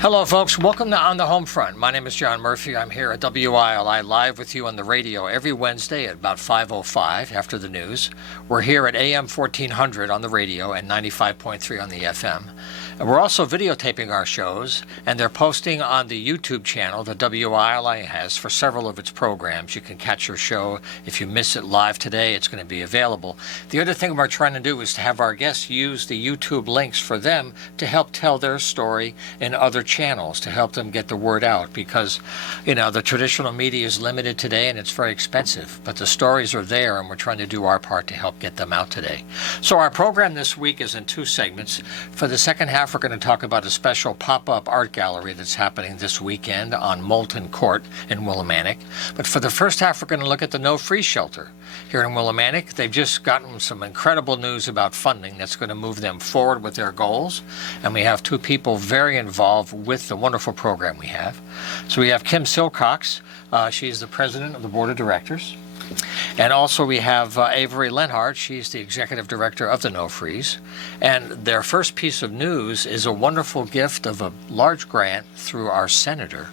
Hello, folks. Welcome to On the Homefront. My name is John Murphy. I'm here at WILI live with you on the radio every Wednesday at about 5:05 after the news. We're here at AM 1400 on the radio and 95.3 on the FM. And we're also videotaping our shows, and they're posting on the YouTube channel that WILI has for several of its programs. You can catch your show. If you miss it live today, it's going to be available. The other thing we're trying to do is to have our guests use the YouTube links for them to help tell their story in other channels, to help them get the word out, because the traditional media is limited today and it's very expensive, but the stories are there and we're trying to do our part to help get them out today. So our program this week is in two segments. For the second half, we're going to talk about a special pop-up art gallery that's happening this weekend on Moulton Court in Willimantic. But for the first half, we're going to look at the No Freeze Shelter here in Willimantic. They've just gotten some incredible news about funding that's going to move them forward with their goals, and we have two people very involved with the wonderful program we have. So we have Kim Silcox. She's the president of the board of directors. And also we have Avery Lenhart. She's the executive director of the No Freeze. And their first piece of news is a wonderful gift of a large grant through our senator.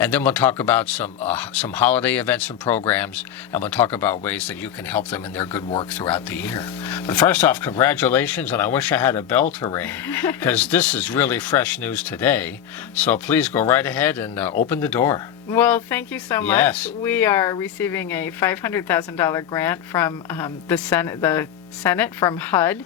And then we'll talk about some holiday events and programs, and we'll talk about ways that you can help them in their good work throughout the year. But first off, congratulations, and I wish I had a bell to ring, because this is really fresh news today. So please go right ahead and open the door. Well, thank you so much. Yes. We are receiving a $500,000 grant from the Senate from HUD.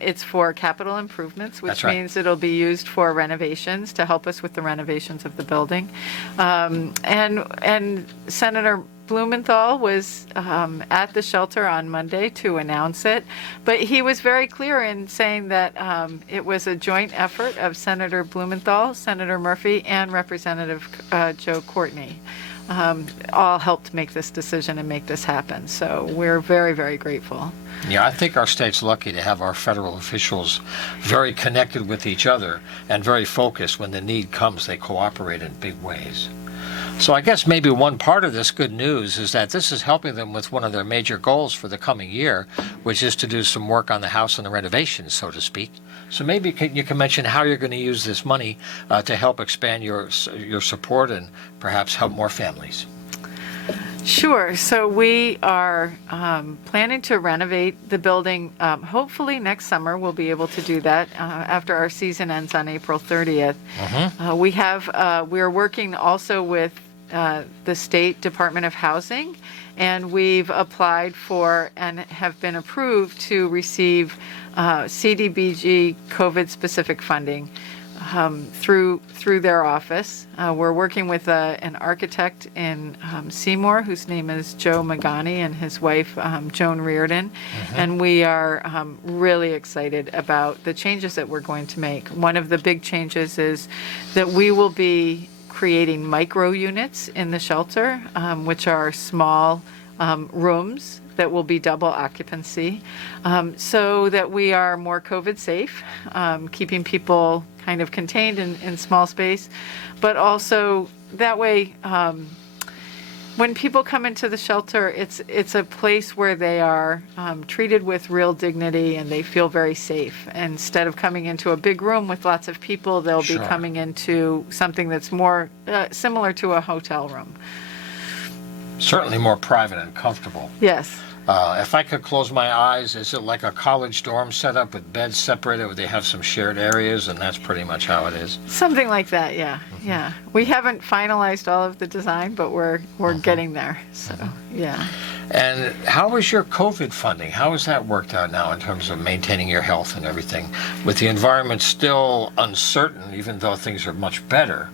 It's for capital improvements, which means it'll be used for renovations to help us with the renovations of the building. And Senator Blumenthal was at the shelter on Monday to announce it, but he was very clear in saying that it was a joint effort of Senator Blumenthal, Senator Murphy, and Representative Joe Courtney. All helped make this decision and make this happen. So we're very, very grateful. Yeah, I think our state's lucky to have our federal officials very connected with each other and very focused. When the need comes, they cooperate in big ways. So I guess maybe one part of this good news is that this is helping them with one of their major goals for the coming year, which is to do some work on the house and the renovations, so to speak. So maybe you can mention how you're going to use this money to help expand your support and perhaps help more families. Sure. So we are planning to renovate the building. Hopefully next summer we'll be able to do that after our season ends on April 30th. We are working also with the State Department of Housing, and we've applied for and have been approved to receive CDBG COVID-specific funding through their office. We're working with an architect in Seymour, whose name is Joe Magani, and his wife, Joan Reardon. And we are really excited about the changes that we're going to make. One of the big changes is that we will be creating micro units in the shelter, which are small rooms that will be double occupancy, so that we are more COVID safe, keeping people kind of contained in small space, but also that way when people come into the shelter, it's a place where they are treated with real dignity and they feel very safe. Instead of coming into a big room with lots of people, they'll be coming into something that's more similar to a hotel room. Certainly more private and comfortable. Yes. If I could close my eyes, is it like a college dorm setup with beds separated where they have some shared areas, and that's pretty much how it is? Something like that, yeah. Yeah. We haven't finalized all of the design, but we're getting there. So, yeah. And how is your COVID funding? How has that worked out now in terms of maintaining your health and everything? With the environment still uncertain, even though things are much better,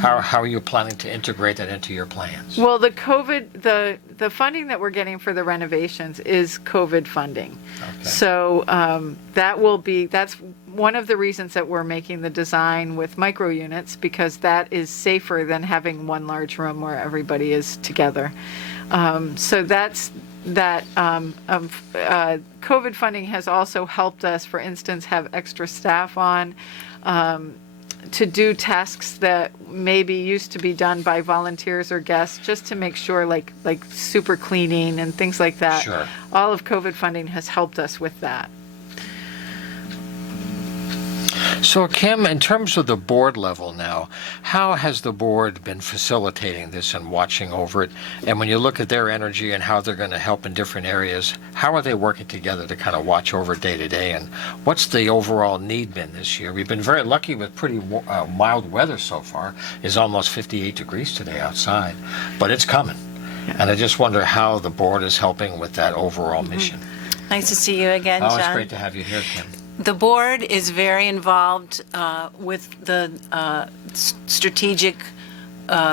how are you planning to integrate that into your plans? Well, the funding that we're getting for the renovations is COVID funding. Okay. So that's one of the reasons that we're making the design with micro units, because that is safer than having one large room where everybody is together. So that's that. COVID funding has also helped us, for instance, have extra staff on to do tasks that maybe used to be done by volunteers or guests, just to make sure, like super cleaning and things like that. Sure. All of COVID funding has helped us with that. So, Kim, in terms of the board level now, how has the board been facilitating this and watching over it? And when you look at their energy and how they're going to help in different areas, how are they working together to kind of watch over day to day? And what's the overall need been this year? We've been very lucky with pretty mild weather so far. It's almost 58 degrees today outside, but it's coming. Yeah. And I just wonder how the board is helping with that overall mission. Nice to see you again, John. Oh, it's great to have you here, Kim. The board is very involved with the strategic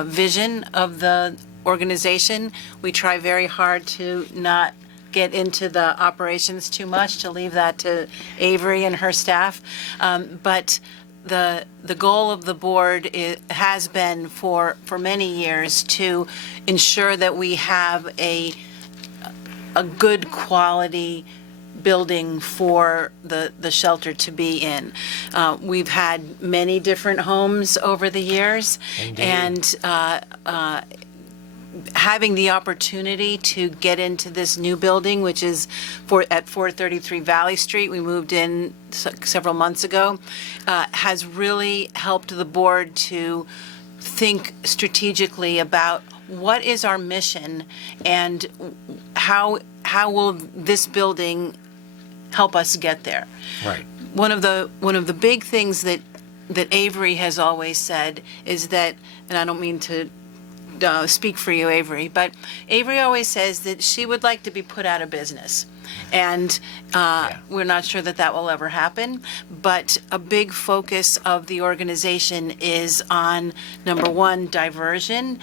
vision of the organization. We try very hard to not get into the operations too much, to leave that to Avery and her staff. But the goal of the board has been for many years to ensure that we have a good quality building for the shelter to be in. We've had many different homes over the years. Indeed. And having the opportunity to get into this new building, which is at 433 Valley Street, we moved in several months ago, has really helped the board to think strategically about what is our mission and how will this building help us get there. Right. One of the big things that Avery has always said is that, and I don't mean to speak for you, Avery, but Avery always says that she would like to be put out of business. And we're not sure that will ever happen, but a big focus of the organization is on, number one, diversion,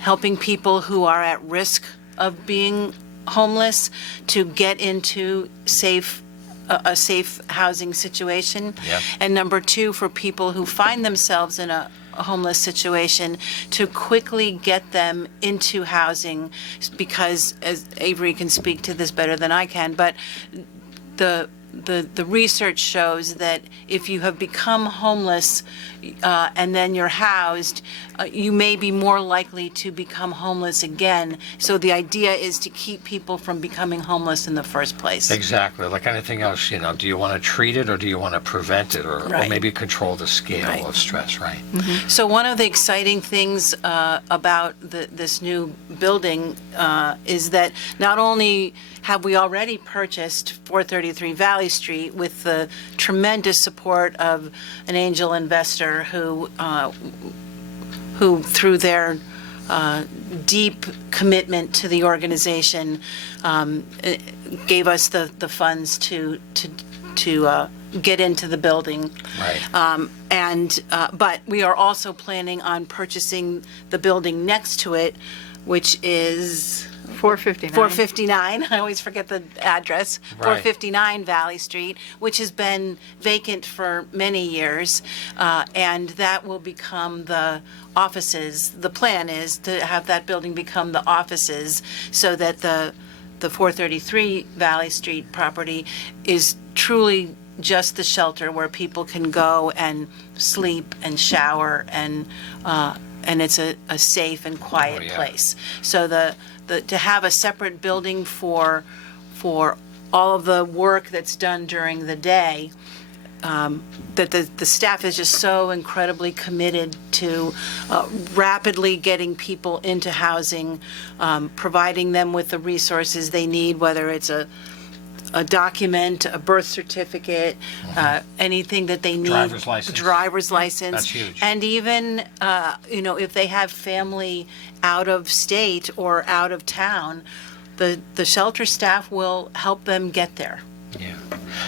helping people who are at risk of being homeless to get into a safe housing situation. Yep. And number two, for people who find themselves in a homeless situation, to quickly get them into housing, because, as Avery can speak to this better than I can, but the research shows that if you have become homeless and then you're housed, you may be more likely to become homeless again. So the idea is to keep people from becoming homeless in the first place. Exactly. Like anything else, do you want to treat it or do you want to prevent it or maybe control the scale of stress, right? Mm-hmm. So one of the exciting things about this new building is that not only have we already purchased 433 Valley Street with the tremendous support of an angel investor who through their deep commitment to the organization gave us the funds to get into the building. Right. But we are also planning on purchasing the building next to it, which is 459. 459, I always forget the address, Right. 459 Valley Street, which has been vacant for many years, and that will become the offices. The plan is to have that building become the offices so that the 433 Valley Street property is truly just the shelter where people can go and sleep and shower, and it's a safe and quiet place. So to have a separate building for all of the work that's done during the day, that the staff is just so incredibly committed to rapidly getting people into housing, providing them with the resources they need, whether it's a document, a birth certificate, anything that they need. Driver's license. That's huge. And even, if they have family out of state or out of town, the shelter staff will help them get there. Yeah.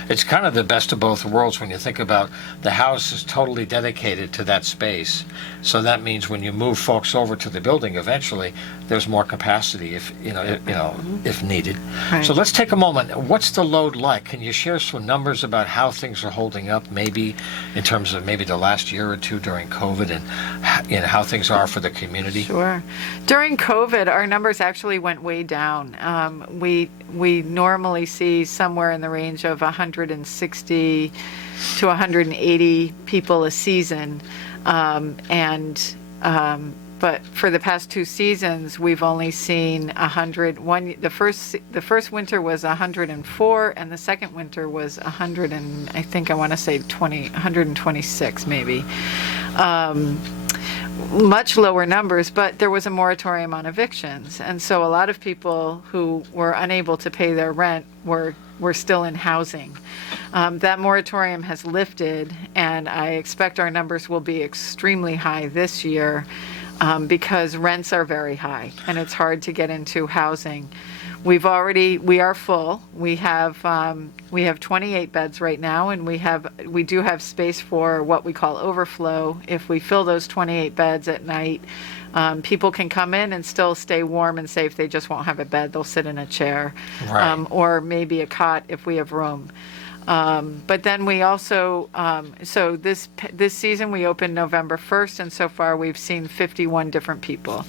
It's kind of the best of both worlds when you think about the house is totally dedicated to that space. So that means when you move folks over to the building eventually, there's more capacity if needed. Right. So let's take a moment. What's the load like? Can you share some numbers about how things are holding up, maybe in terms of maybe the last year or two during COVID, and how things are for the community? Sure. During COVID, our numbers actually went way down. We normally see somewhere in the range of 160 to 180 people a season, and But for the past 2 seasons, we've only seen 101. The first winter was 104, and the second winter was 100 and I think I want to say 126 maybe. Much lower numbers, but there was a moratorium on evictions, and so a lot of people who were unable to pay their rent were still in housing. That moratorium has lifted, and I expect our numbers will be extremely high this year because rents are very high, and it's hard to get into housing. We are full. We have 28 beds right now, and we do have space for what we call overflow. If we fill those 28 beds at night, people can come in and still stay warm and safe. They just won't have a bed. They'll sit in a chair, Right. or maybe a cot if we have room. But then we also, so this season we opened November 1st, and so far we've seen 51 different people.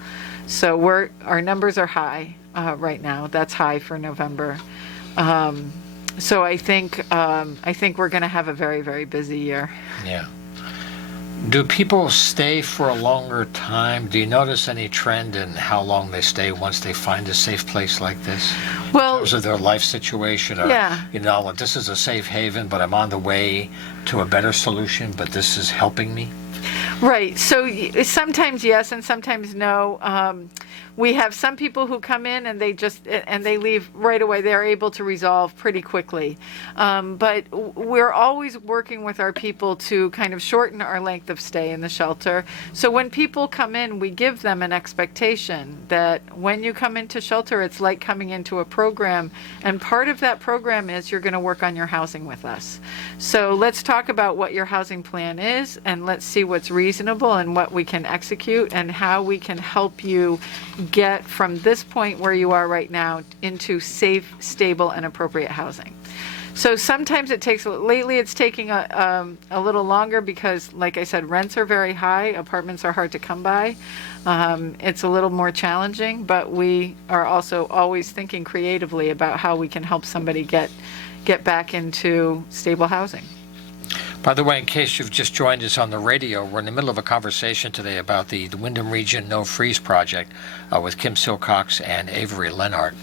So our numbers are high right now. That's high for November. So I think we're going to have a very, very busy year. Yeah. Do people stay for a longer time? Do you notice any trend in how long they stay once they find a safe place like this? Well, In terms of their life situation, or, yeah. This is a safe haven, but I'm on the way to a better solution, but this is helping me? Right. So sometimes yes, and sometimes no. We have some people who come in and they leave right away. They're able to resolve pretty quickly. But we're always working with our people to kind of shorten our length of stay in the shelter. So when people come in, we give them an expectation that when you come into shelter, it's like coming into a program. And part of that program is you're going to work on your housing with us. So let's talk about what your housing plan is, and let's see what's reasonable and what we can execute and how we can help you get from this point where you are right now into safe, stable, and appropriate housing. So sometimes lately it's taking a little longer because, like I said, rents are very high, apartments are hard to come by. It's a little more challenging, but we are also always thinking creatively about how we can help somebody get back into stable housing. By the way, in case you've just joined us on the radio, we're in the middle of a conversation today about the Wyndham Region No Freeze project with Kim Silcox and Avery Leonard.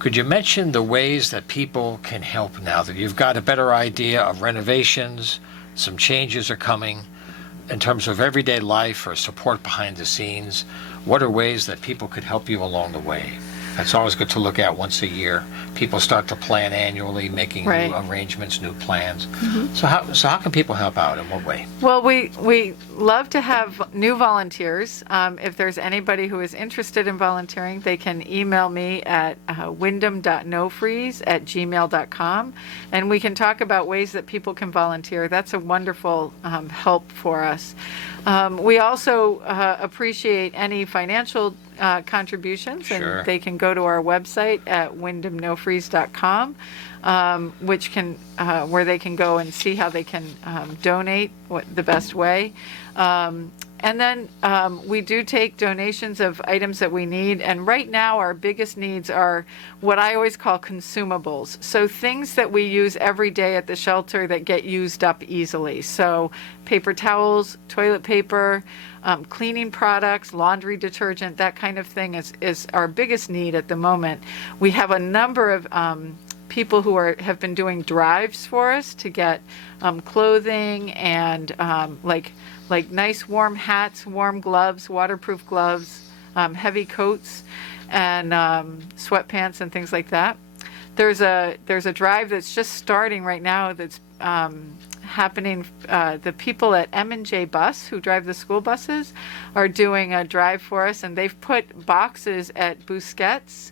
Could you mention the ways that people can help now that you've got a better idea of renovations, some changes are coming in terms of everyday life or support behind the scenes? What are ways that people could help you along the way? That's always good to look at once a year. People start to plan annually, making Right. new arrangements, new plans. So how can people help out? In what way? Well, we love to have new volunteers. If there's anybody who is interested in volunteering, they can email me at wyndham.nofreeze@gmail.com, and we can talk about ways that people can volunteer. That's a wonderful help for us. We also appreciate any financial contributions, Sure. and they can go to our website at wyndhamnofreeze.com, where they can go and see how they can donate the best way. And then we do take donations of items that we need. And right now, our biggest needs are what I always call consumables. So things that we use every day at the shelter that get used up easily. So paper towels, toilet paper, cleaning products, laundry detergent, that kind of thing is our biggest need at the moment. We have a number of people who have been doing drives for us to get clothing and like nice warm hats, warm gloves, waterproof gloves, heavy coats, and sweatpants and things like that. There's a drive that's just starting right now that's happening. The people at M&J Bus, who drive the school buses, are doing a drive for us, and they've put boxes at Busquets.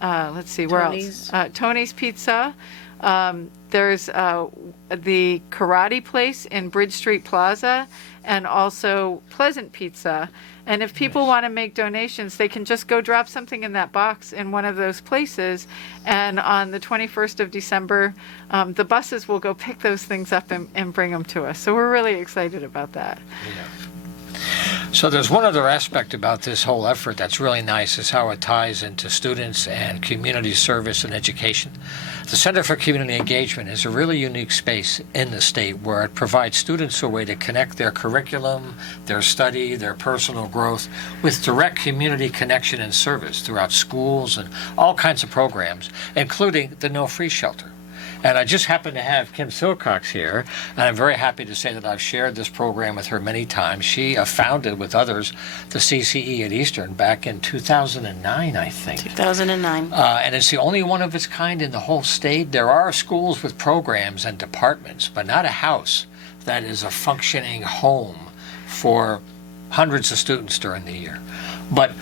Let's see, where Tony's. else? Tony's Pizza. There's the Karate Place in Bridge Street Plaza, and also Pleasant Pizza. And if people want to make donations, they can just go drop something in that box in one of those places. And on the 21st of December, the buses will go pick those things up and bring them to us. So we're really excited about that. Yeah. So there's one other aspect about this whole effort that's really nice is how it ties into students and community service and education. The Center for Community Engagement is a really unique space in the state where it provides students a way to connect their curriculum, their study, their personal growth with direct community connection and service throughout schools and all kinds of programs, including the No Free Shelter. And I just happen to have Kim Silcox here, and I'm very happy to say that I've shared this program with her many times. She founded with others the CCE at Eastern back in 2009, I think. 2009. And it's the only one of its kind in the whole state. There are schools with programs and departments, but not a house that is a functioning home for hundreds of students during the year. But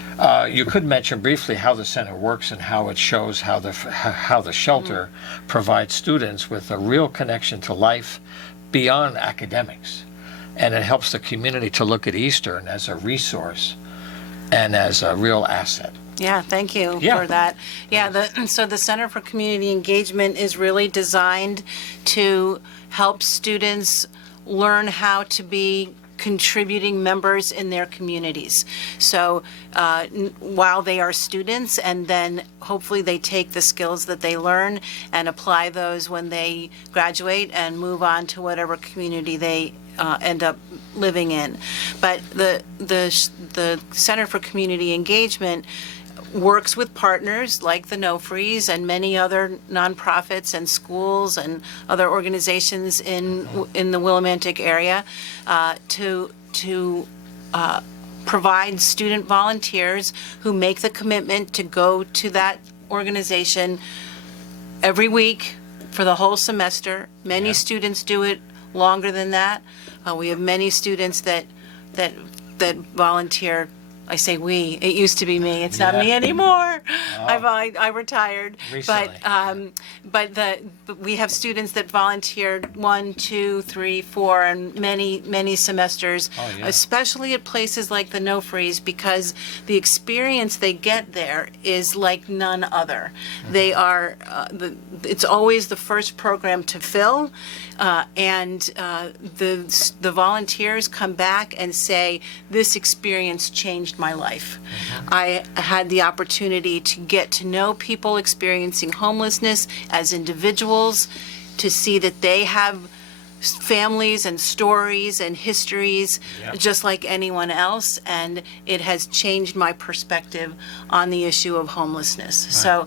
you could mention briefly how the center works and how it shows how the shelter provides students with a real connection to life beyond academics. And it helps the community to look at Eastern as a resource and as a real asset. Yeah, thank you Yeah. for that. Yeah, so the Center for Community Engagement is really designed to help students learn how to be contributing members in their communities. So while they are students, and then hopefully they take the skills that they learn and apply those when they graduate and move on to whatever community they end up living in. But the Center for Community Engagement works with partners like the No Freeze and many other nonprofits and schools and other organizations in the Willimantic area to provide student volunteers who make the commitment to go to that organization every week for the whole semester. Many students do it longer than that. We have many students that volunteer. I say we. It used to be me. It's not me anymore. I retired. Recently. But we have students that volunteered 1, 2, 3, 4, and many semesters, especially at places like the No Freeze, because the experience they get there is like none other. They are. It's always the first program to fill, and the volunteers come back and say, "This experience changed my life." I had the opportunity to get to know people experiencing homelessness as individuals, to see that they have families and stories and histories just like anyone else, and it has changed my perspective on the issue of homelessness. So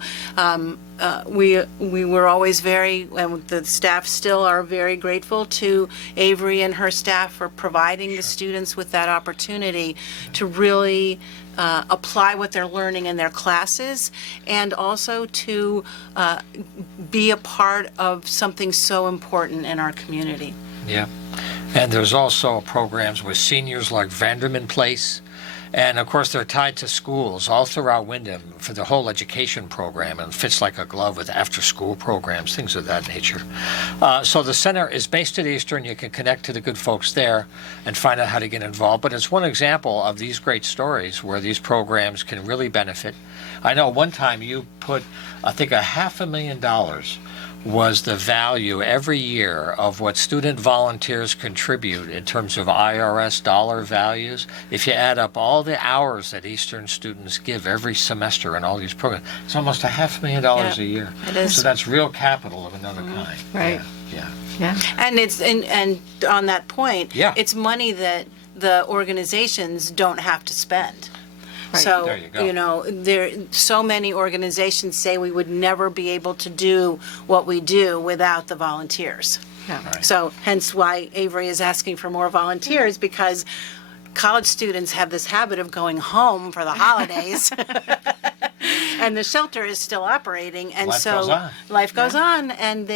we were always very, and the staff still are very grateful to Avery and her staff for providing the students with that opportunity to really apply what they're learning in their classes, and also to be a part of something so important in our community. Yeah. And there's also programs with seniors like Vanderman Place. And of course, they're tied to schools all throughout Windham for the whole education program, and fits like a glove with after-school programs, things of that nature. So the center is based at Eastern. You can connect to the good folks there and find out how to get involved. But it's one example of these great stories where these programs can really benefit. I know one time you put, I think, $500,000 was the value every year of what student volunteers contribute in terms of IRS dollar values. If you add up all the hours that Eastern students give every semester in all these programs, it's almost $500,000 a year. It is. So that's real capital of another kind. Right. Yeah. And it's and on that point, Yeah. it's money that the organizations don't have to spend. Right. So, There you go. there so many organizations say we would never be able to do what we do without the volunteers. Yeah. Right. So hence why Avery is asking for more volunteers, because college students have this habit of going home for the holidays. And the shelter is still operating, and Life goes on. life goes on, and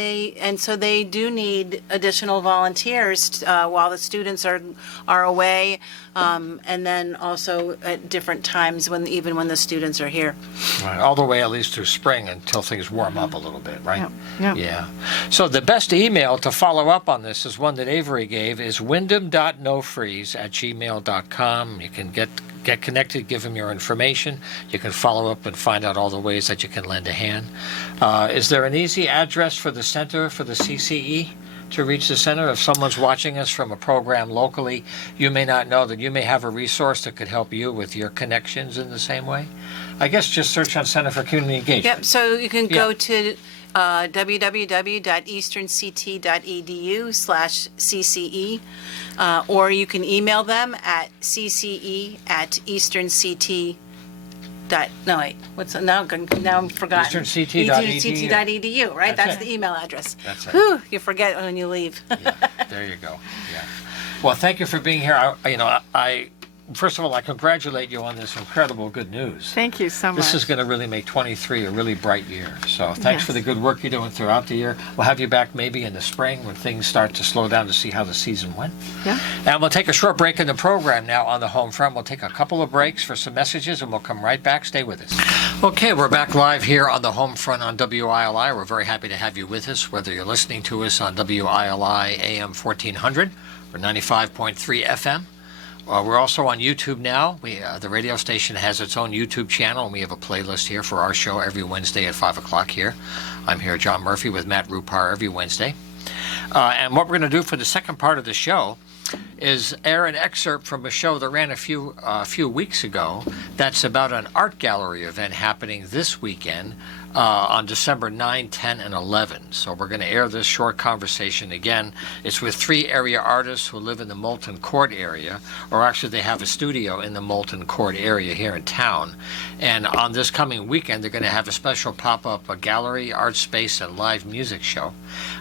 so they do need additional volunteers while the students are away, and then also at different times even when the students are here. Right, all the way at least through spring until things warm up a little bit, right? Yeah. So the best email to follow up on this is one that Avery gave, is wyndham.nofreeze@gmail.com. You can get connected, give them your information. You can follow up and find out all the ways that you can lend a hand. Is there an easy address for the center for the CCE to reach the center? If someone's watching us from a program locally, you may not know that you may have a resource that could help you with your connections in the same way. I guess just search on Center for Community Engagement. Yep, so you can go Yeah. to www.easternct.edu/CCE, or you can email them at cce@easternct. No, wait, now I'm forgotten. EasternCT.edu. EasternCT.edu, right? That's That's it. the email address. That's it. Whew, you forget when you leave. Yeah, there you go. Yeah. Well, thank you for being here. I first of all, I congratulate you on this incredible good news. Thank you so much. This is going to really make 23 a really bright year. So thanks Yes. for the good work you're doing throughout the year. We'll have you back maybe in the spring when things start to slow down to see how the season went. Yeah. And we'll take a short break in the program now on the home front. We'll take a couple of breaks for some messages and we'll come right back. Stay with us. Okay, we're back live here on the home front on WILI. We're very happy to have you with us, whether you're listening to us on WILI AM 1400 or 95.3 FM. We're also on YouTube now. The radio station has its own YouTube channel, and we have a playlist here for our show every Wednesday at 5 o'clock here. I'm here, John Murphy, with Matt Rupar every Wednesday. And what we're going to do for the second part of the show is air an excerpt from a show that ran a few weeks ago that's about an art gallery event happening this weekend on December 9, 10, and 11. So we're going to air this short conversation again. It's with 3 area artists who live in the Moulton Court area, or actually they have a studio in the Moulton Court area here in town. And on this coming weekend, they're going to have a special pop-up gallery, art space, and live music show.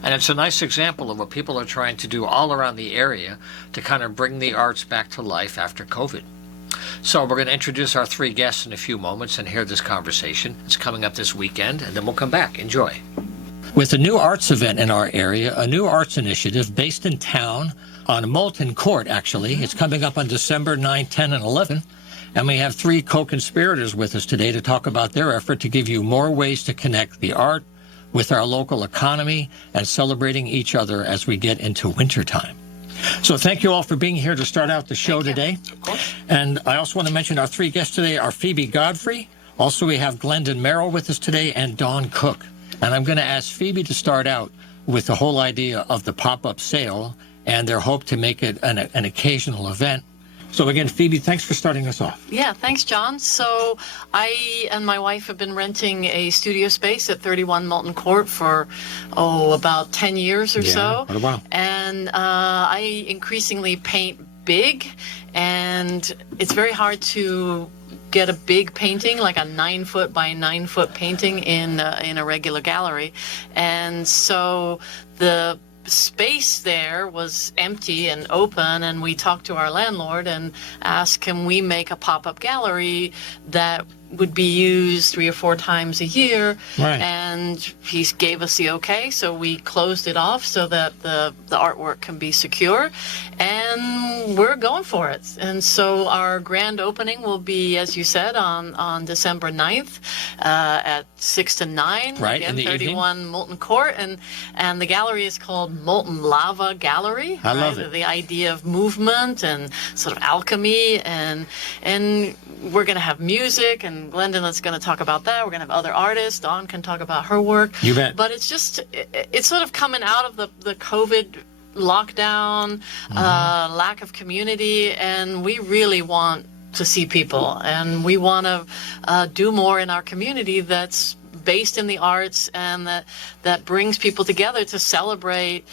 And it's a nice example of what people are trying to do all around the area to kind of bring the arts back to life after COVID. So we're going to introduce our 3 guests in a few moments and hear this conversation. It's coming up this weekend, and then we'll come back. Enjoy. With a new arts event in our area, a new arts initiative based in town on Moulton Court, actually. It's coming up on December 9, 10, and 11. And we have 3 co-conspirators with us today to talk about their effort to give you more ways to connect the art with our local economy and celebrating each other as we get into wintertime. So thank you all for being here to start out the show today. Of course. And I also want to mention our 3 guests today are Phoebe Godfrey. Also, we have Glendon Merrill with us today and Dawn Cook. And I'm going to ask Phoebe to start out with the whole idea of the pop-up sale and their hope to make it an occasional event. So again, Phoebe, thanks for starting us off. Yeah, thanks, John. So I and my wife have been renting a studio space at 31 Moulton Court for, about 10 years or so. What a while. And I increasingly paint big, and it's very hard to get a big painting, like a 9-foot by 9-foot painting in a regular gallery. And so the space there was empty and open, and we talked to our landlord and asked, can we make a pop-up gallery that would be used 3 or 4 times a year? Right. And he gave us the okay, so we closed it off so that the artwork can be secure, and we're going for it. And so our grand opening will be, as you said, on December 9th at 6 to 9. Right, Again, in the 31 Moulton Court, and the gallery is called Molten Lava Gallery. I love right? it. The idea of movement and sort of alchemy, and we're going to have music, and Glendon is going to talk about that. We're going to have other artists. Dawn can talk about her work. You bet. But it's just, it's sort of coming out of the COVID lockdown, lack of community, and we really want to see people, and we want to do more in our community that's based in the arts, and that brings people together to celebrate,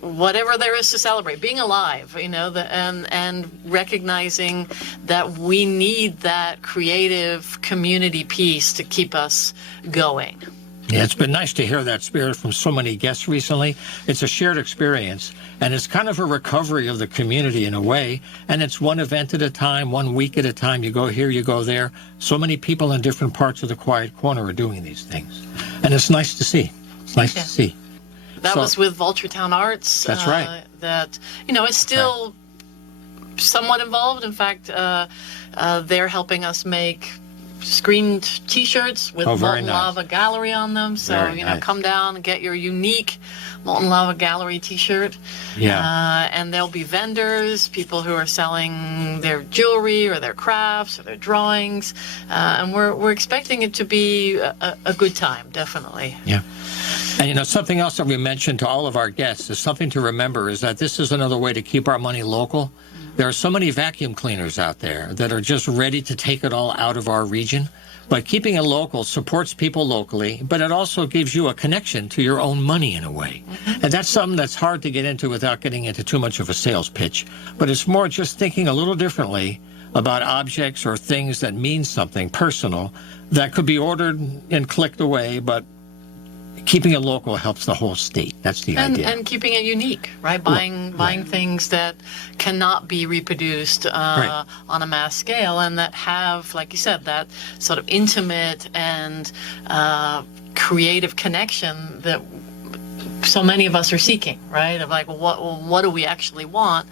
whatever there is to celebrate, being alive, and recognizing that we need that creative community piece to keep us going. Yeah, it's been nice to hear that spirit from so many guests recently. It's a shared experience, and it's kind of a recovery of the community in a way, and it's one event at a time, 1 week at a time. You go here, you go there. So many people in different parts of the Quiet Corner are doing these things, and it's nice to see. It's nice to see. That So- was with Vulturetown Arts. That's right. That, is still somewhat involved. In fact, they're helping us make screened T-shirts with Oh, very Molten nice. Lava Gallery on them. So, Very nice. come down and get your unique Molten Lava Gallery T-shirt. Yeah. And there'll be vendors, people who are selling their jewelry or their crafts or their drawings. And we're expecting it to be a good time, definitely. Yeah. And something else that we mentioned to all of our guests is something to remember is that this is another way to keep our money local. There are so many vacuum cleaners out there that are just ready to take it all out of our region. But keeping it local supports people locally, but it also gives you a connection to your own money in a way. And that's something that's hard to get into without getting into too much of a sales pitch. But it's more just thinking a little differently about objects or things that mean something personal that could be ordered and clicked away, but keeping it local helps the whole state. That's the idea. And keeping it unique, right? Buying things that cannot be reproduced Right. on a mass scale and that have, like you said, that sort of intimate and creative connection that so many of us are seeking, right? Of like, what do we actually want?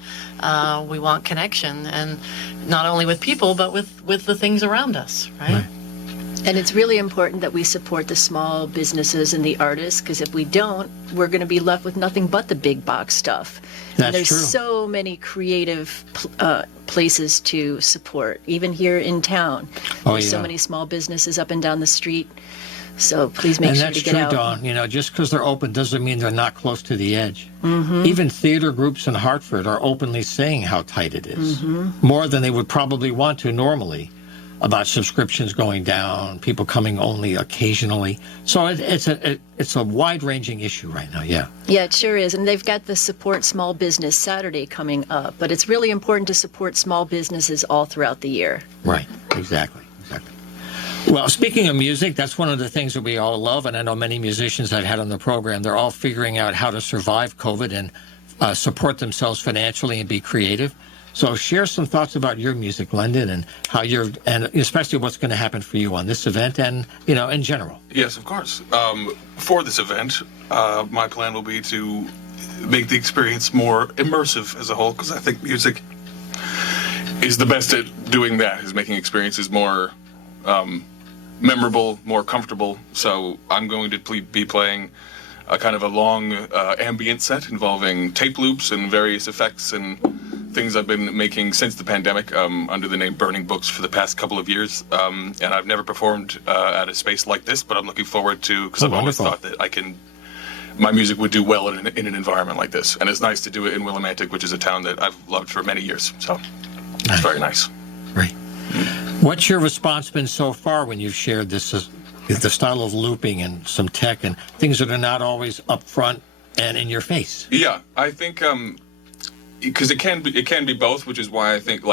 We want connection, and not only with people, but with the things around us, right? And it's really important that we support the small businesses and the artists, because if we don't, we're going to be left with nothing but the big box stuff. That's and there's true. so many creative places to support, even here in town. Oh, There's so yeah. many small businesses up and down the street. So please make And sure that's to get true, out. Dawn. Just because they're open doesn't mean they're not close to the edge. Even theater groups in Hartford are openly saying how tight it is, more than they would probably want to normally, about subscriptions going down, people coming only occasionally. So it's a wide-ranging issue right now, yeah. Yeah, it sure is. And they've got the Support Small Business Saturday coming up. But it's really important to support small businesses all throughout the year. Right, exactly. Well, speaking of music, that's one of the things that we all love, and I know many musicians I've had on the program, they're all figuring out how to survive COVID and support themselves financially and be creative. So share some thoughts about your music, Glendon, and how and especially what's going to happen for you on this event and, in general. Yes, of course. For this event, my plan will be to make the experience more immersive as a whole, because I think music is the best at doing that, is making experiences more memorable, more comfortable. So I'm going to be playing a kind of a long ambient set involving tape loops and various effects and things I've been making since the pandemic under the name Burning Books for the past couple of years. And I've never performed at a space like this, but I'm looking forward to, because I've always thought that my music would do well in an environment like this. And it's nice to do it in Willimantic, which is a town that I've loved for many years. So it's very nice. Great. What's your response been so far when you've shared this, the style of looping and some tech and things that are not always up front and in your face? Yeah, I think because it can be both, which is why I think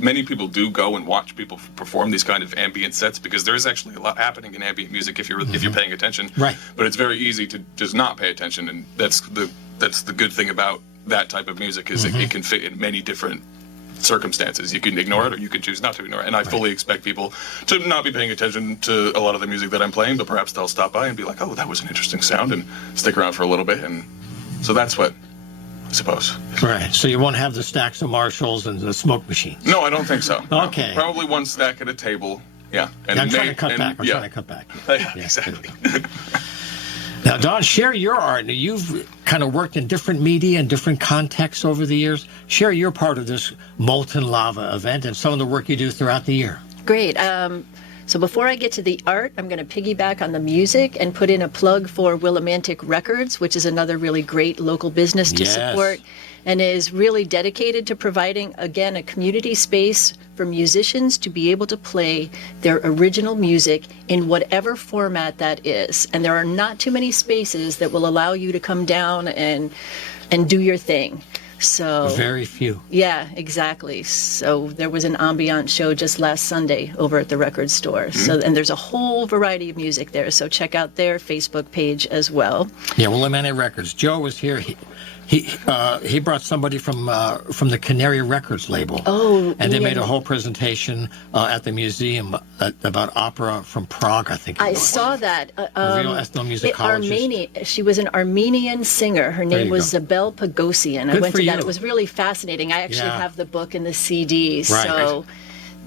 many people do go and watch people perform these kind of ambient sets, because there is actually a lot happening in ambient music if you're paying attention. Right. But it's very easy to just not pay attention, and that's the good thing about that type of music is it can fit in many different circumstances. You can ignore it or you can choose not to ignore it. And I fully expect people to not be paying attention to a lot of the music that I'm playing, but perhaps they'll stop by and be like, oh, that was an interesting sound, and stick around for a little bit. And so that's what I suppose. Right. So you won't have the stacks of Marshalls and the smoke machines. No, I don't think so. Okay. Probably one stack at a table. Yeah. And I'm trying to cut back. Yeah. Trying to cut back. Yeah, exactly. Now, Dawn, share your art. Now, you've kind of worked in different media and different contexts over the years. Share your part of this Molten Lava event and some of the work you do throughout the year. Great. So before I get to the art, I'm going to piggyback on the music and put in a plug for Willimantic Records, which is another really great local business to support, and is really dedicated to providing, again, a community space for musicians to be able to play their original music in whatever format that is. And there are not too many spaces that will allow you to come down and do your thing. So Very few. yeah, exactly. So there was an ambient show just last Sunday over at the record store. So and there's a whole variety of music there. So check out their Facebook page as well. Yeah, Willimantic Records. Joe was here. He brought somebody from the Canary Records label. Oh, and they Ian. made a whole presentation at the museum about opera from Prague, I think. I saw that. A real ethnomusicologist. She was an Armenian singer. Her name you was go. Zabel Pagosian. I Good went for to that. you. It was really fascinating. I actually Yeah. have the book and the CD. Right. So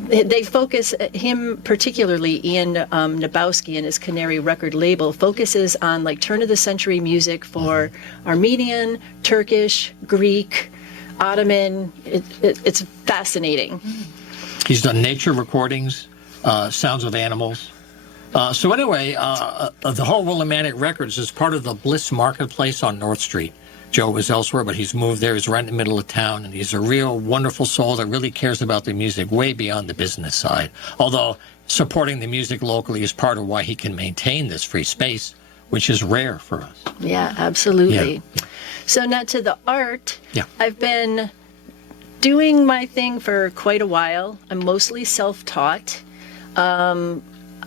they focus, him particularly, Ian Nabowski and his Canary record label, focuses on like turn-of-the-century music for Armenian, Turkish, Greek, Ottoman. It's fascinating. He's done nature recordings, sounds of animals, So anyway, the whole Willimantic Records is part of the Bliss Marketplace on North Street. Joe was elsewhere, but he's moved there. He's right in the middle of town, and he's a real wonderful soul that really cares about the music way beyond the business side. Although supporting the music locally is part of why he can maintain this free space, which is rare for us. Yeah, absolutely. Yeah. So now to the art. Yeah. I've been doing my thing for quite a while. I'm mostly self-taught.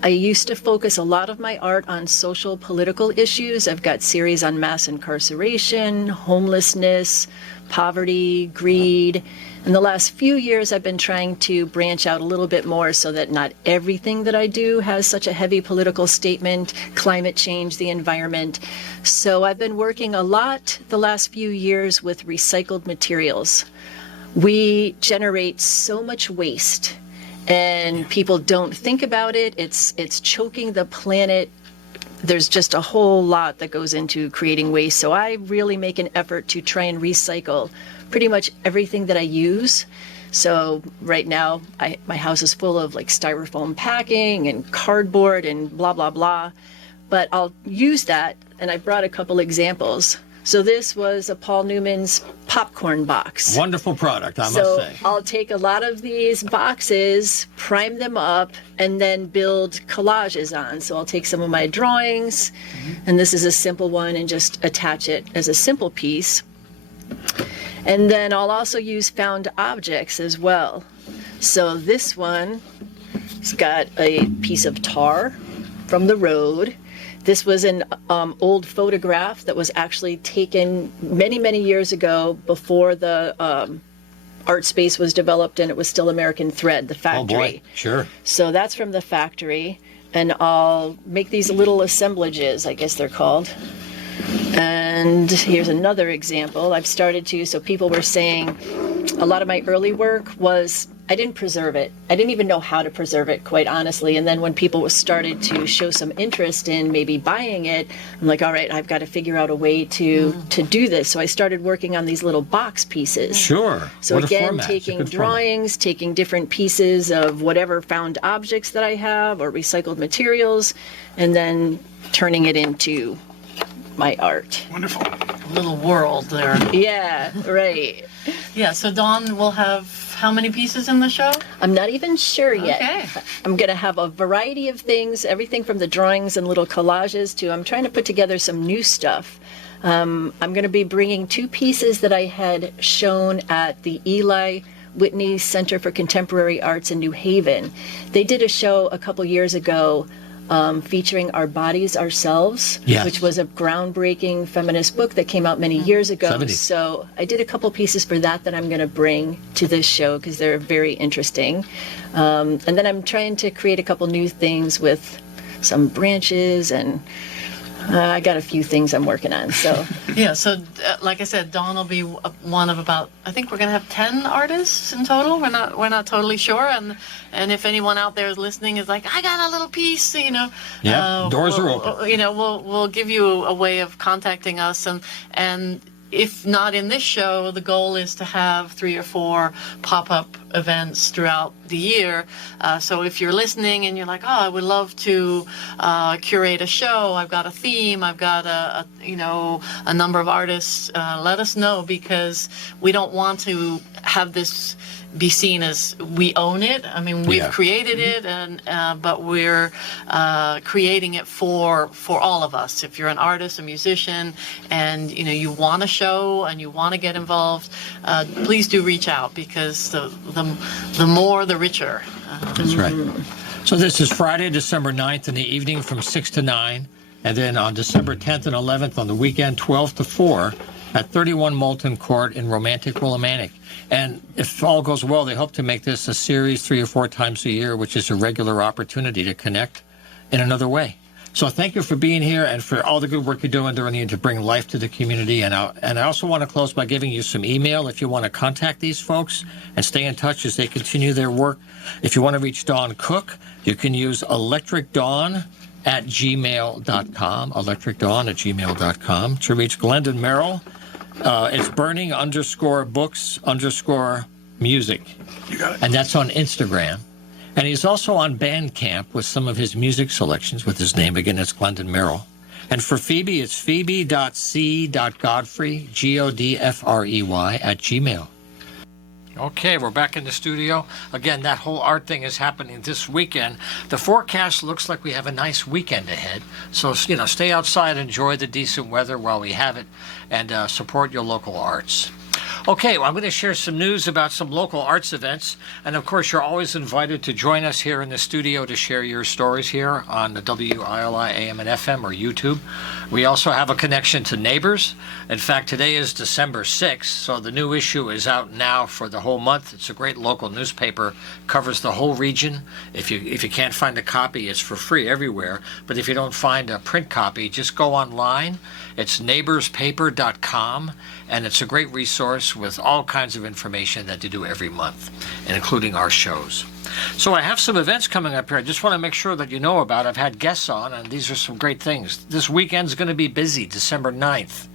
I used to focus a lot of my art on social political issues. I've got series on mass incarceration, homelessness, poverty, greed. In the last few years, I've been trying to branch out a little bit more so that not everything that I do has such a heavy political statement, climate change, the environment. So I've been working a lot the last few years with recycled materials. We generate so much waste, and people don't think about it. It's choking the planet. There's just a whole lot that goes into creating waste. So I really make an effort to try and recycle pretty much everything that I use. So right now, my house is full of like styrofoam packing and cardboard and blah, blah, blah. But I'll use that, and I brought a couple examples. So this was a Paul Newman's popcorn box. Wonderful product, I must So say. I'll take a lot of these boxes, prime them up, and then build collages on. So I'll take some of my drawings, and this is a simple one, and just attach it as a simple piece. And then I'll also use found objects as well. So this one has got a piece of tar from the road. This was an old photograph that was actually taken many, many years ago before the art space was developed, and it was still American Thread, the factory. Oh boy, sure. So that's from the factory, and I'll make these little assemblages, I guess they're called. And here's another example. I've started to, so people were saying a lot of my early work was, I didn't preserve it. I didn't even know how to preserve it, quite honestly. And then when people started to show some interest in maybe buying it, I'm like, all right, I've got to figure out a way to do this. So I started working on these little box pieces. Sure. So What a again, format. It's a taking good format. drawings, taking different pieces of whatever found objects that I have or recycled materials, and then turning it into my art. Wonderful. Little world there. Yeah, right. Yeah, so Dawn will have how many pieces in the show? I'm not even sure yet. Okay. I'm going to have a variety of things, everything from the drawings and little collages to I'm trying to put together some new stuff. I'm going to be bringing two pieces that I had shown at the Eli Whitney Center for Contemporary Arts in New Haven. They did a show a couple years ago featuring Our Bodies, Ourselves, Yes. which was a groundbreaking feminist book that came out many years ago. 70. So I did a couple pieces for that I'm going to bring to this show because they're very interesting. And then I'm trying to create a couple new things with some branches, and I got a few things I'm working on. So Yeah, so like I said, Dawn will be one of about, I think we're going to have 10 artists in total. We're not totally sure, and if anyone out there is listening is like, I got a little piece, Yeah, doors are open. We'll give you a way of contacting us, and if not in this show, the goal is to have 3 or 4 pop-up events throughout the year. So if you're listening and you're like, oh, I would love to curate a show, I've got a theme, I've got a number of artists, let us know, because we don't want to have this be seen as we own it. I mean, we've Yeah. created it, and but we're creating it for all of us. If you're an artist, a musician, and you want a show and you want to get involved, please do reach out, because the more the richer. That's right. So this is Friday, December 9th in the evening from 6 to 9. And then on December 10th and 11th on the weekend, 12 to 4 at 31 Moulton Court in romantic Willimantic. And if all goes well, they hope to make this a series 3 or 4 times a year, which is a regular opportunity to connect in another way. So thank you for being here and for all the good work you're doing to bring life to the community. And I also want to close by giving you some email if you want to contact these folks and stay in touch as they continue their work. If you want to reach Dawn Cook, you can use electricdawn@gmail.com, electricdawn@gmail.com. To reach Glendon Merrill, it's burning_books_music. You got it. And that's on Instagram. And he's also on Bandcamp with some of his music selections with his name. Again, it's Glendon Merrill. And for Phoebe, it's phoebe.c.godfrey, Godfrey, @gmail. Okay, we're back in the studio. Again, that whole art thing is happening this weekend. The forecast looks like we have a nice weekend ahead. So, stay outside, enjoy the decent weather while we have it, and support your local arts. Okay, well, I'm going to share some news about some local arts events. And of course, you're always invited to join us here in the studio to share your stories here on the WILI AM and FM or YouTube. We also have a connection to Neighbors. In fact, today is December 6th, so the new issue is out now for the whole month. It's a great local newspaper, covers the whole region. If you can't find a copy, it's for free everywhere. But if you don't find a print copy, just go online. It's neighborspaper.com, and it's a great resource with all kinds of information that they do every month, and including our shows. So I have some events coming up here. I just want to make sure that you know about. I've had guests on, and these are some great things. This weekend's going to be busy, December 9th.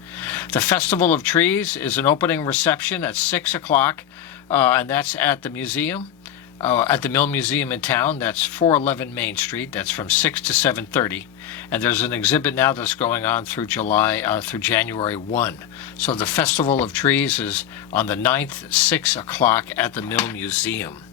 The Festival of Trees is an opening reception at 6 o'clock, and that's at the museum. At the Mill Museum in town. That's 411 Main Street. That's from 6 to 7:30. And there's an exhibit now that's going on through January 1. So the Festival of Trees is on the 9th, 6 o'clock at the Mill Museum.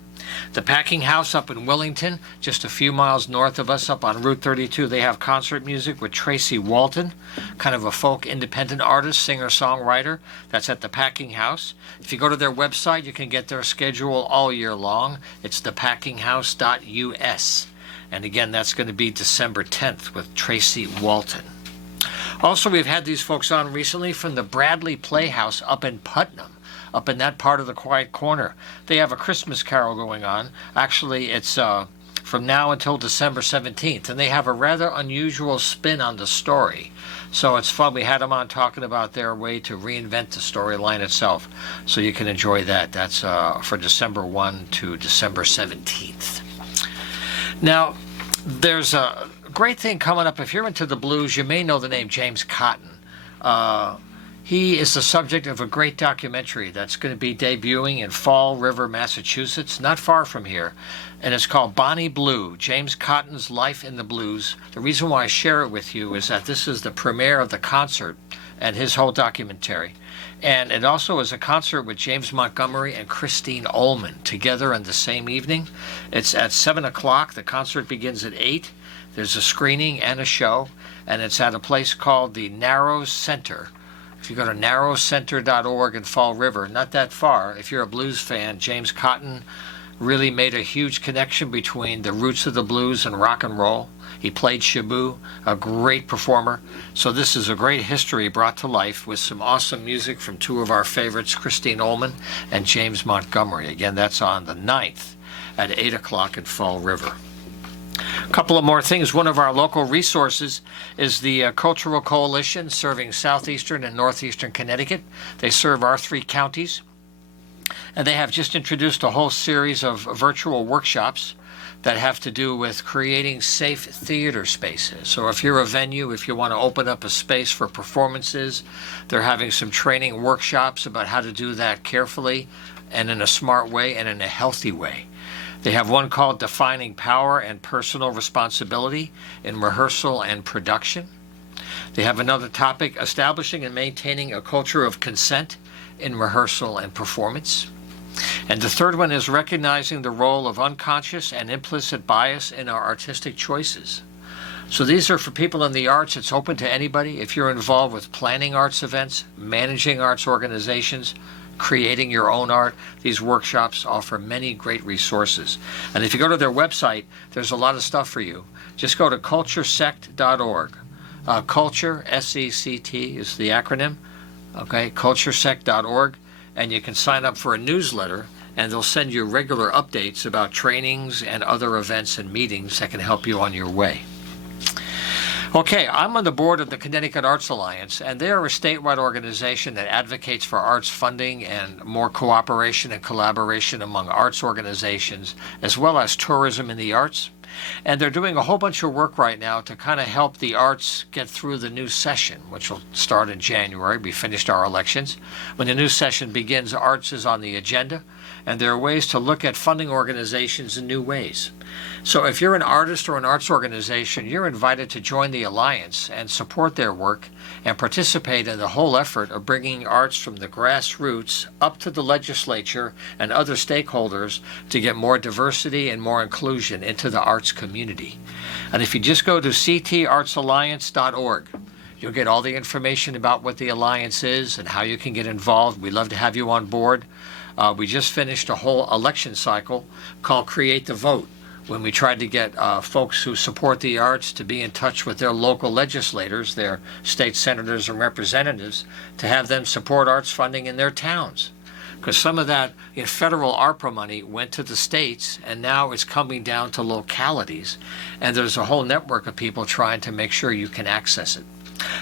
The Packing House up in Wellington, just a few miles north of us up on Route 32, they have concert music with Tracy Walton, kind of a folk independent artist, singer-songwriter. That's at the Packing House. If you go to their website, you can get their schedule all year long. It's thepackinghouse.us. And again, that's going to be December 10th with Tracy Walton. Also, we've had these folks on recently from the Bradley Playhouse up in Putnam, up in that part of the Quiet Corner. They have a Christmas carol going on. Actually, it's from now until December 17th, and they have a rather unusual spin on the story. So it's fun. We had them on talking about their way to reinvent the storyline itself. So you can enjoy that. That's for December 1 to December 17th. Now, there's a great thing coming up. If you're into the blues, you may know the name James Cotton. He is the subject of a great documentary that's going to be debuting in Fall River, Massachusetts, not far from here. And it's called Bonnie Blue, James Cotton's Life in the Blues. The reason why I share it with you is that this is the premiere of the concert and his whole documentary. And it also is a concert with James Montgomery and Christine Ullman together on the same evening. It's at 7 o'clock. The concert begins at 8. There's a screening and a show, and it's at a place called the Narrows Center. If you go to narrowcenter.org in Fall River, not that far, if you're a blues fan, James Cotton really made a huge connection between the roots of the blues and rock and roll. He played Shaboo, a great performer. So this is a great history brought to life with some awesome music from two of our favorites, Christine Ullman and James Montgomery. Again, that's on the 9th at 8 o'clock in Fall River. A couple of more things. One of our local resources is the Cultural Coalition serving southeastern and northeastern Connecticut. They serve our 3 counties. And they have just introduced a whole series of virtual workshops that have to do with creating safe theater spaces. So if you're a venue, if you want to open up a space for performances, they're having some training workshops about how to do that carefully and in a smart way and in a healthy way. They have one called Defining Power and Personal Responsibility in Rehearsal and Production. They have another topic, Establishing and Maintaining a Culture of Consent in Rehearsal and Performance. And the third one is Recognizing the Role of Unconscious and Implicit Bias in Our Artistic Choices. So these are for people in the arts. It's open to anybody. If you're involved with planning arts events, managing arts organizations, creating your own art, these workshops offer many great resources. And if you go to their website, there's a lot of stuff for you. Just go to culturesect.org. Culture, S-E-C-T is the acronym. Okay, culturesect.org. And you can sign up for a newsletter, and they'll send you regular updates about trainings and other events and meetings that can help you on your way. Okay, I'm on the board of the Connecticut Arts Alliance, and they are a statewide organization that advocates for arts funding and more cooperation and collaboration among arts organizations, as well as tourism in the arts. And they're doing a whole bunch of work right now to kind of help the arts get through the new session, which will start in January. We finished our elections. When the new session begins, arts is on the agenda, and there are ways to look at funding organizations in new ways. So if you're an artist or an arts organization, you're invited to join the Alliance and support their work and participate in the whole effort of bringing arts from the grassroots up to the legislature and other stakeholders to get more diversity and more inclusion into the arts community. And if you just go to ctartsalliance.org, you'll get all the information about what the Alliance is and how you can get involved. We'd love to have you on board. We just finished a whole election cycle called Create the Vote, when we tried to get folks who support the arts to be in touch with their local legislators, their state senators and representatives, to have them support arts funding in their towns. Because some of that federal ARPA money went to the states, and now it's coming down to localities. And there's a whole network of people trying to make sure you can access it.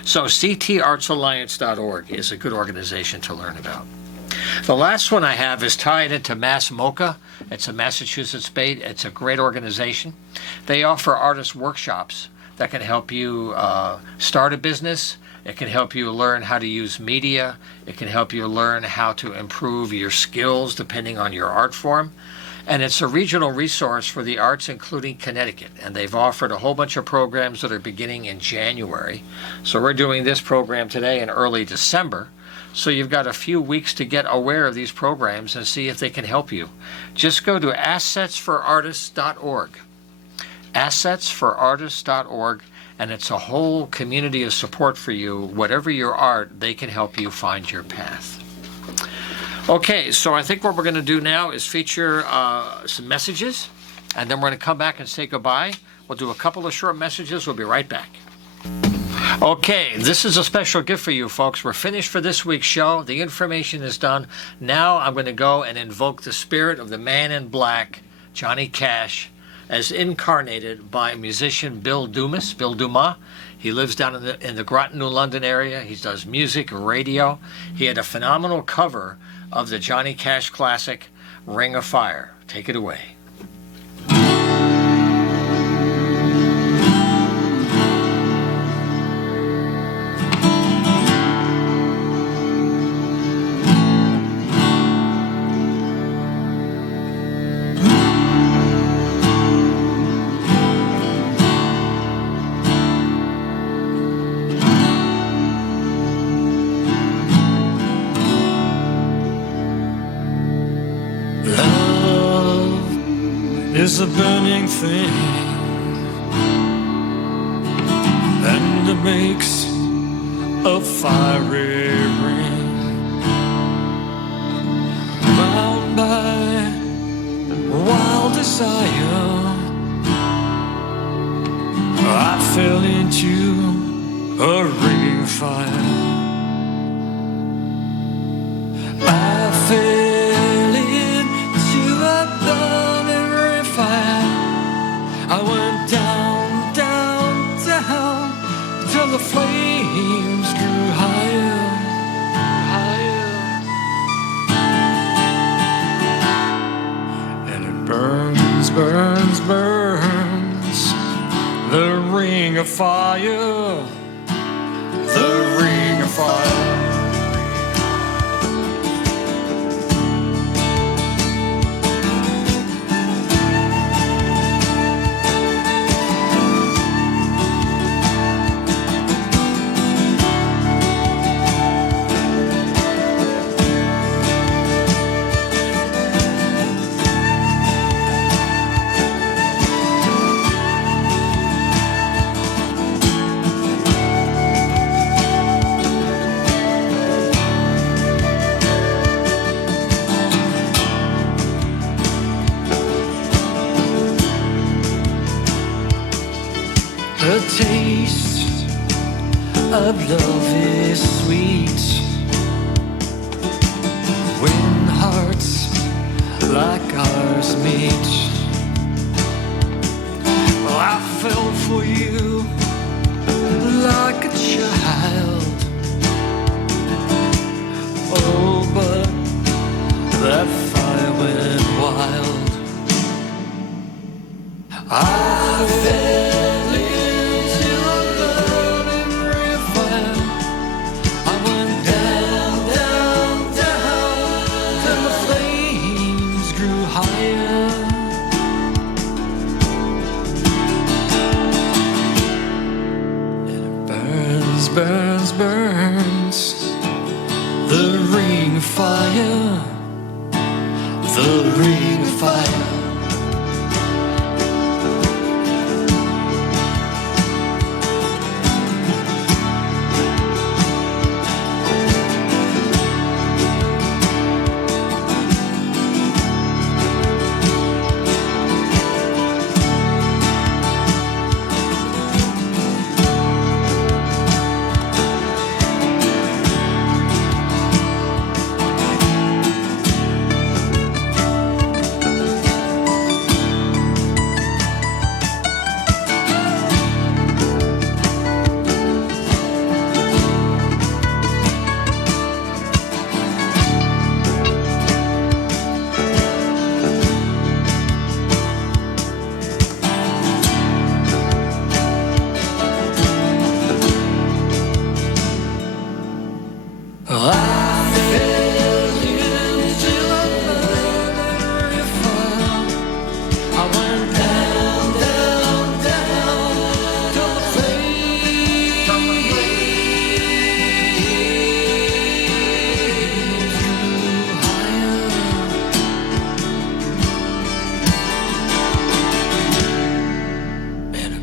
So ctartsalliance.org is a good organization to learn about. The last one I have is tied into Mass MoCA. It's a Massachusetts-based, it's a great organization. They offer artist workshops that can help you start a business. It can help you learn how to use media. It can help you learn how to improve your skills depending on your art form. And it's a regional resource for the arts, including Connecticut. And they've offered a whole bunch of programs that are beginning in January. So we're doing this program today in early December. So you've got a few weeks to get aware of these programs and see if they can help you. Just go to assetsforartists.org. Assetsforartists.org, and it's a whole community of support for you. Whatever your art, they can help you find your path. Okay, so I think what we're going to do now is feature some messages, and then we're going to come back and say goodbye. We'll do a couple of short messages. We'll be right back. Okay, this is a special gift for you folks. We're finished for this week's show. The information is done. Now I'm going to go and invoke the spirit of the man in black, Johnny Cash, as incarnated by musician Bill Dumas. He lives down in the Groton, New London area. He does music, radio. He had a phenomenal cover of the Johnny Cash classic, Ring of Fire. Take it away. Is a burning thing, and it makes a fiery ring, bound by wild desire. I fell into a ring of fire. I fell into a burning ring of fire. I went down, down, down, till the flames grew higher, higher. And it burns, burns, burns, the ring of fire, the ring of fire. The taste of love is sweet when hearts like ours meet. Well, I fell for you like a child. Oh, but that fire went wild. fire, the ring of fire.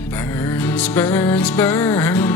Burns, burns, burns.